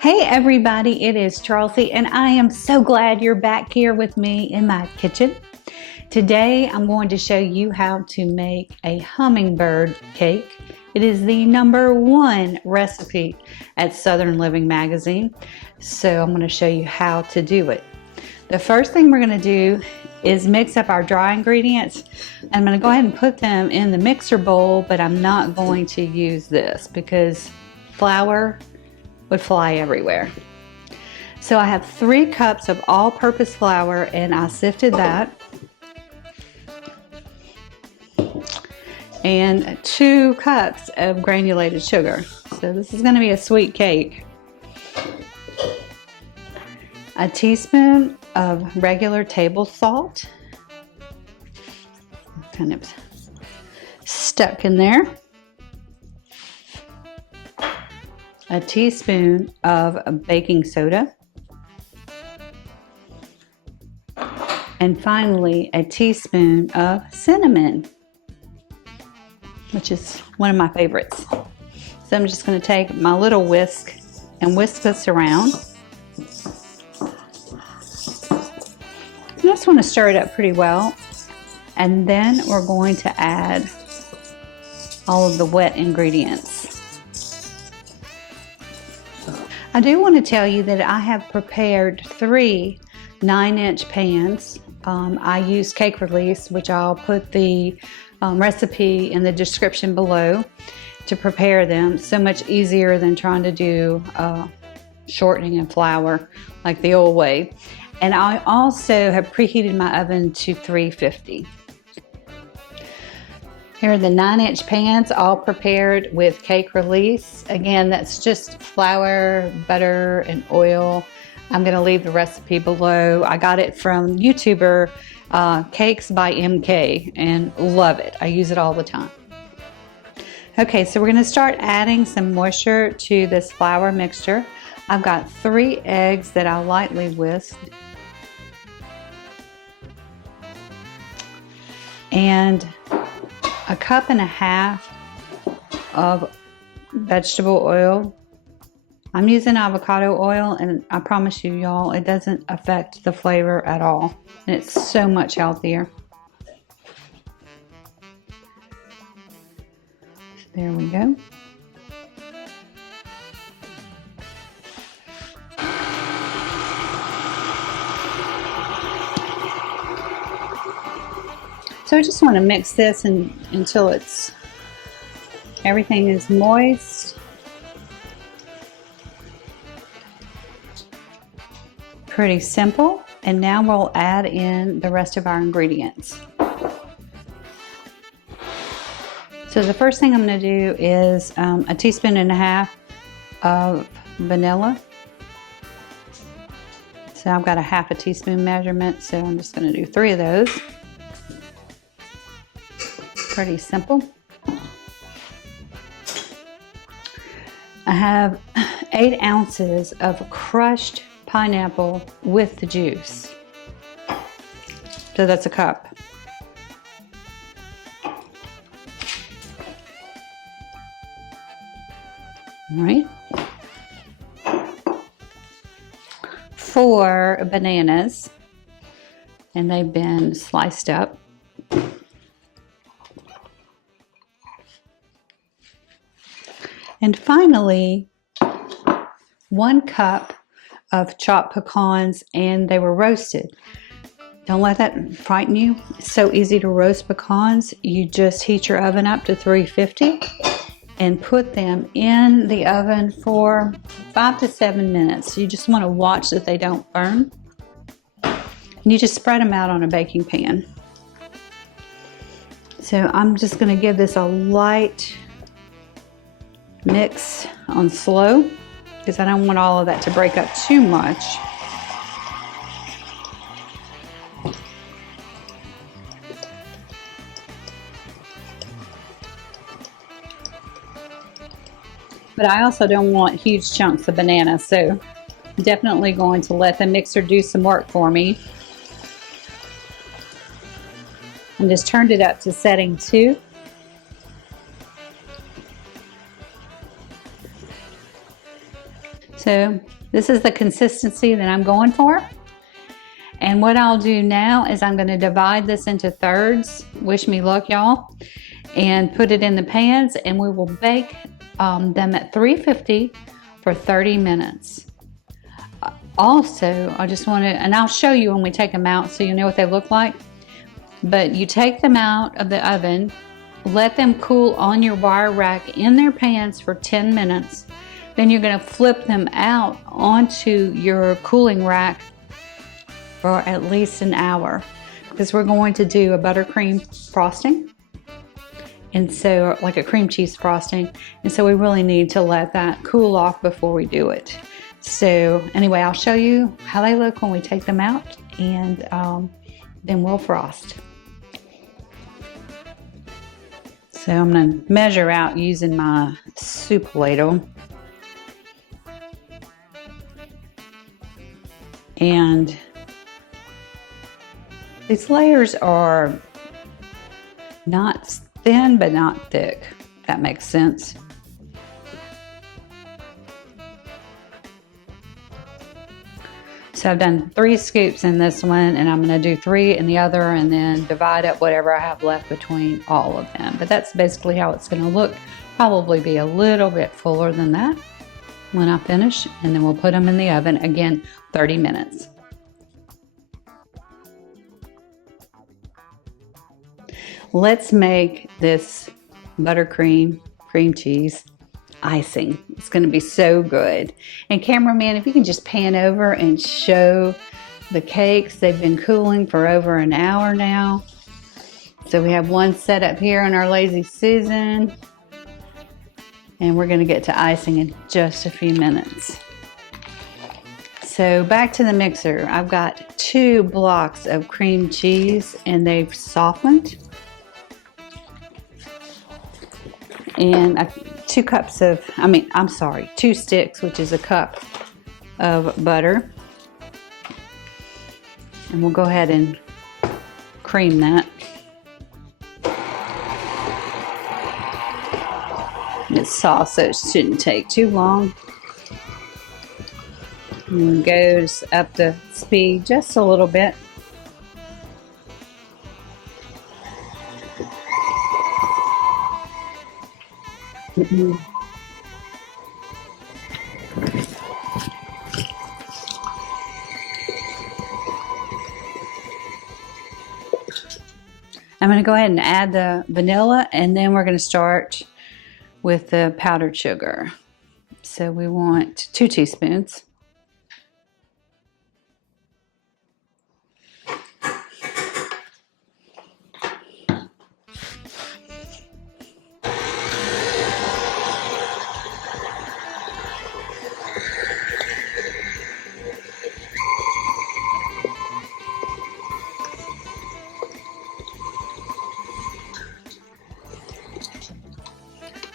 Hey everybody, it is Chelsea and I am so glad you're back here with me in my kitchen. Today I'm going to show you how to make a hummingbird cake. It is the #1 recipe at Southern Living magazine, so I'm going to show you how to do it. The first thing we're going to do is mix up our dry ingredients. I'm going to go ahead and put them in the mixer bowl, but I'm not going to use this because flour would fly everywhere. So I have 3 cups of all-purpose flour and I sifted that. And 2 cups of granulated sugar. So this is going to be a sweet cake. A teaspoon of regular table salt. Kind of stuck in there. A teaspoon of baking soda. And finally, a teaspoon of cinnamon, which is one of my favorites. So I'm just going to take my little whisk and whisk this around. I just want to stir it up pretty well. And then we're going to add all of the wet ingredients. I do want to tell you that I have prepared 3 9-inch pans. I use Cake Release, which I'll put the recipe in the description below to prepare them. So much easier than trying to do shortening and flour like the old way. And I also have preheated my oven to 350. Here are the 9-inch pans, all prepared with Cake Release. Again, that's just flour, butter, and oil. I'm going to leave the recipe below. I got it from YouTuber Cakes by MK and love it. I use it all the time. Okay, so we're going to start adding some moisture to this flour mixture. I've got 3 eggs that I lightly whisked. And 1.5 cups of vegetable oil. I'm using avocado oil, and I promise you, y'all, it doesn't affect the flavor at all. And it's so much healthier. There we go. So I just want to mix this until everything is moist. Pretty simple. And now we'll add in the rest of our ingredients. So the first thing I'm going to do is 1.5 teaspoons of vanilla. So I've got a 1/2 teaspoon measurement, so I'm just going to do 3 of those. Pretty simple. I have 8 ounces of crushed pineapple with the juice. So that's 1 cup. All right. 4 bananas, and they've been sliced up. And finally, 1 cup of chopped pecans, and they were roasted. Don't let that frighten you. It's so easy to roast pecans. You just heat your oven up to 350 and put them in the oven for 5 to 7 minutes. You just want to watch that they don't burn. And you just spread them out on a baking pan. So I'm just going to give this a light mix on slow because I don't want all of that to break up too much. But I also don't want huge chunks of banana, so I'm definitely going to let the mixer do some work for me. And just turned it up to setting 2. So this is the consistency that I'm going for. And what I'll do now is I'm going to divide this into thirds. Wish me luck, y'all. And put it in the pans, and we will bake them at 350 for 30 minutes. Also, I just want to, and I'll show you when we take them out so you know what they look like. But you take them out of the oven, let them cool on your wire rack in their pans for 10 minutes. Then you're going to flip them out onto your cooling rack for at least an hour, because we're going to do a buttercream frosting. And so, like a cream cheese frosting. And so we really need to let that cool off before we do it. So anyway, I'll show you how they look when we take them out, and then we'll frost. So I'm going to measure out using my soup ladle. And these layers are not thin but not thick, if that makes sense. So I've done 3 scoops in this one, and I'm going to do 3 in the other, and then divide up whatever I have left between all of them. But that's basically how it's going to look. Probably be a little bit fuller than that when I finish, and then we'll put them in the oven again 30 minutes. Let's make this buttercream cream cheese icing. It's going to be so good. And cameraman, if you can just pan over and show the cakes. They've been cooling for over an hour now. So we have one set up here in our Lazy Susan, and we're going to get to icing in just a few minutes. So back to the mixer. I've got 2 blocks of cream cheese, and they've softened. And 2 cups of, 2 sticks, which is a cup of butter. And we'll go ahead and cream that. It's soft, so it shouldn't take too long. And it goes up the speed just a little bit. I'm going to go ahead and add the vanilla, and then we're going to start with the powdered sugar. So we want 2 teaspoons.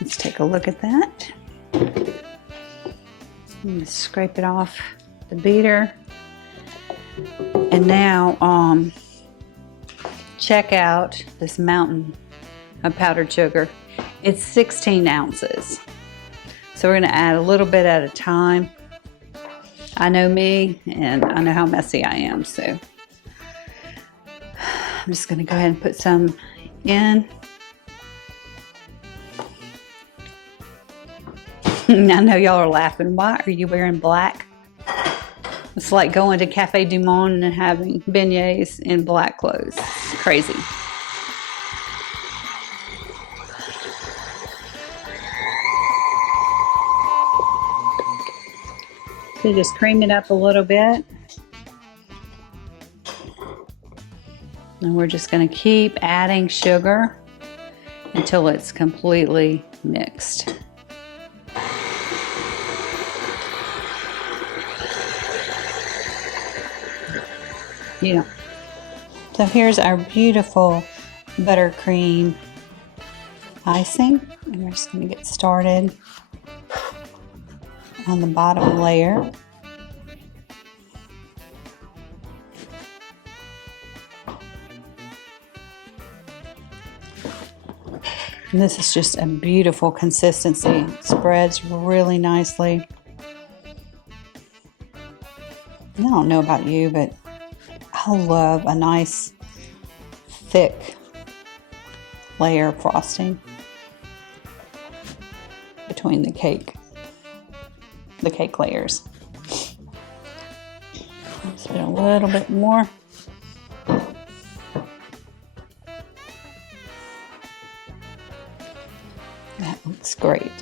Let's take a look at that. Scrape it off the beater. And now check out this mountain of powdered sugar. It's 16 ounces. So we're going to add a little bit at a time. I know me, and I know how messy I am, so I'm just going to go ahead and put some in. I know y'all are laughing. Why are you wearing black? It's like going to Cafe Du Monde and having beignets in black clothes. It's crazy. So just cream it up a little bit. And we're just going to keep adding sugar until it's completely mixed. So here's our beautiful buttercream icing, and we're just going to get started on the bottom layer. And this is just a beautiful consistency. It spreads really nicely. don't know about you, but I love a nice thick layer of frosting between the cake layers. Let's put a little bit more. That looks great.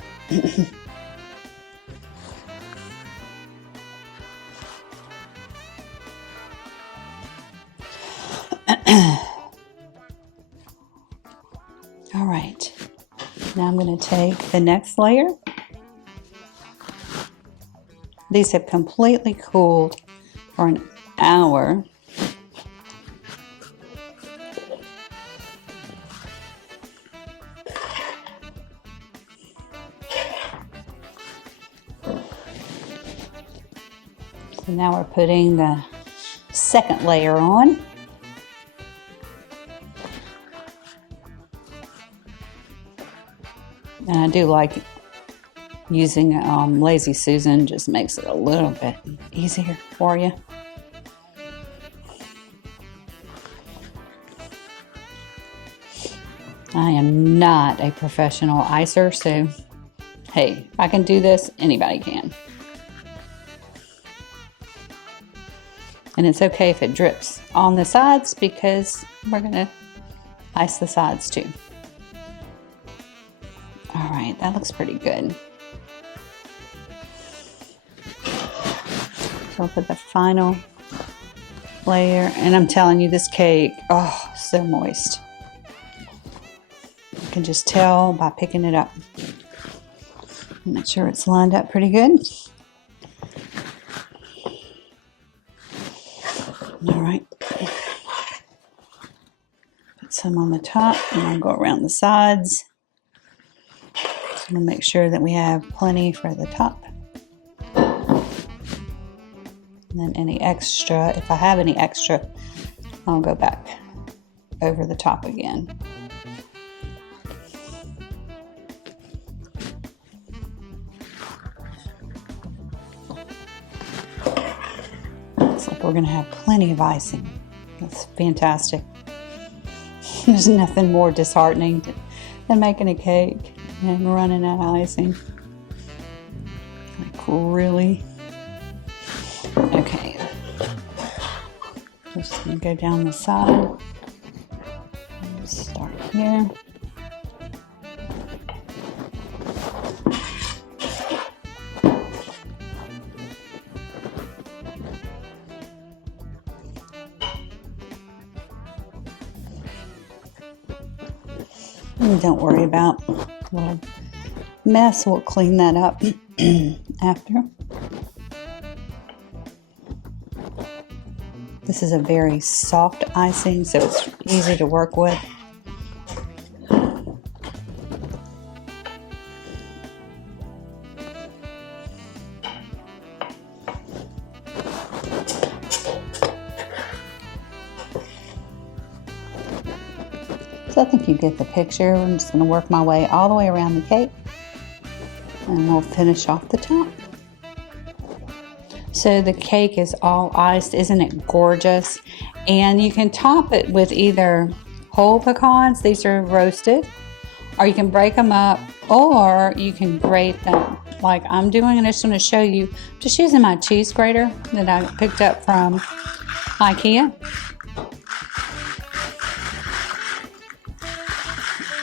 All right, now I'm going to take the next layer. These have completely cooled for an hour. So now we're putting the second layer on. And I do like using Lazy Susan, just makes it a little bit easier for you. I am not a professional icer, so hey, if I can do this, anybody can. And it's okay if it drips on the sides because we're gonna ice the sides too. All right, that looks pretty good. So I'll put the final layer, and I'm telling you, this cake, oh, so moist. You can just tell by picking it up. Make sure it's lined up pretty good. All right. Put some on the top, and I'll go around the sides. I'm going to make sure that we have plenty for the top. And then any extra, if I have any extra, I'll go back over the top again. Looks like we're going to have plenty of icing. That's fantastic. There's nothing more disheartening than making a cake and running out of icing. Like, really? Okay. Just gonna go down the side. Start here. And don't worry about a little mess. We'll clean that up after. This is a very soft icing, so it's easy to work with. So I think you get the picture. I'm just going to work my way all the way around the cake, and we'll finish off the top. So the cake is all iced. Isn't it gorgeous? And you can top it with either whole pecans, these are roasted, or you can break them up, or you can grate them like I'm doing. And I just want to show you, just using my cheese grater that I picked up from IKEA.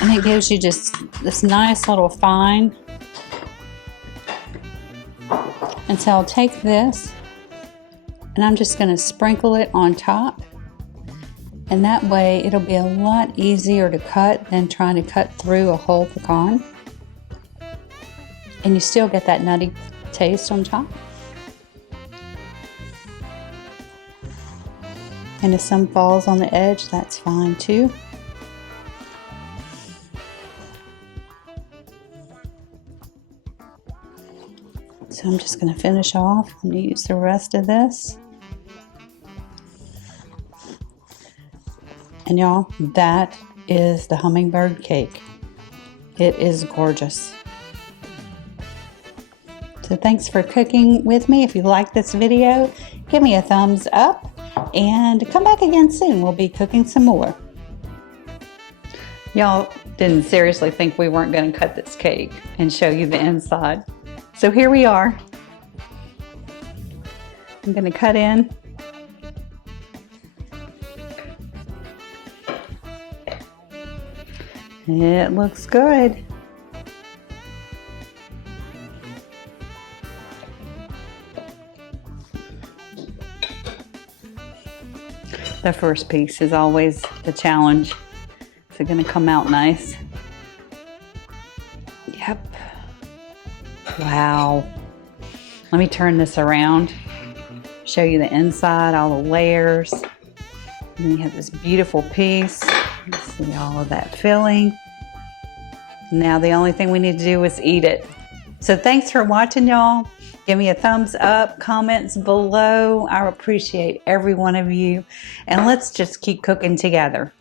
And it gives you just this nice little fine. And so I'll take this and I'm just going to sprinkle it on top. And that way it'll be a lot easier to cut than trying to cut through a whole pecan. And you still get that nutty taste on top. And if some falls on the edge, that's fine too. So I'm just going to finish off and use the rest of this. And y'all, that is the hummingbird cake. It is gorgeous. So thanks for cooking with me. If you like this video, give me a thumbs up and come back again soon. We'll be cooking some more. Y'all didn't seriously think we weren't going to cut this cake and show you the inside. So here we are. I'm going to cut in. It looks good. The first piece is always the challenge. Is it going to come out nice? Yep. Wow. Let me turn this around. Show you the inside, all the layers. And then you have this beautiful piece. You see all of that filling. Now the only thing we need to do is eat it. So thanks for watching, y'all. Give me a thumbs up, comments below. I appreciate every one of you. And let's just keep cooking together.